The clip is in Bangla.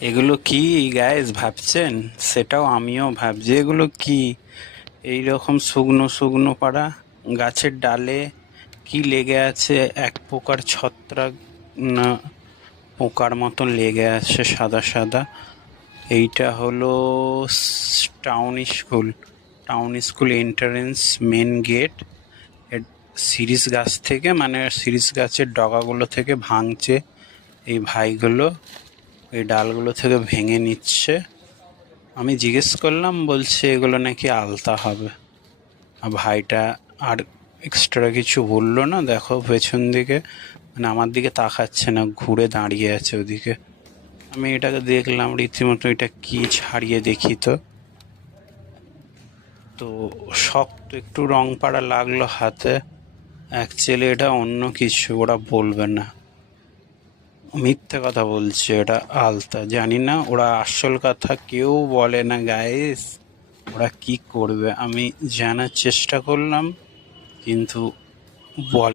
এগুলো কি গাইস ভাবছেন? সেটাও আমিও ভাবছি, এগুলো কি এই রকম শুকনো শুকনো পাড়া গাছের ডালে কি লেগে আছে? এক প্রকার ছত্রাক না পোকার মতন লেগে আছে, সাদা সাদা। এইটা হলো town school. Town school entrance main gate. সিরিস গাছ থেকে, মানে সিরিস গাছের ডগাগুলো থেকে ভাঙছে এই ভাইগুলো, এই ডালগুলো থেকে ভেঙে নিচ্ছে। আমি জিজ্ঞেস করলাম, বলছে এগুলো নাকি আলতা হবে। আর ভাইটা আর এক্সট্রা কিছু বললো না। দেখো পেছন দিকে, মানে আমার দিকে তাকাচ্ছে না, ঘুরে দাঁড়িয়ে আছে ওদিকে। আমি এটাকে দেখলাম রীতিমতো, এটা কি ছাড়িয়ে দেখি তো। তো শক্ত একটু রং পাড়া লাগলো হাতে। অ্যাকচুয়ালি এটা অন্য কিছু, ওরা বলবে না, মিথ্যে কথা বলছে, এটা আলতা। জানি না, ওরা আসল কথা কেউ বলে না গাইস। ওরা কি করবে, আমি জানার চেষ্টা করলাম কিন্তু বল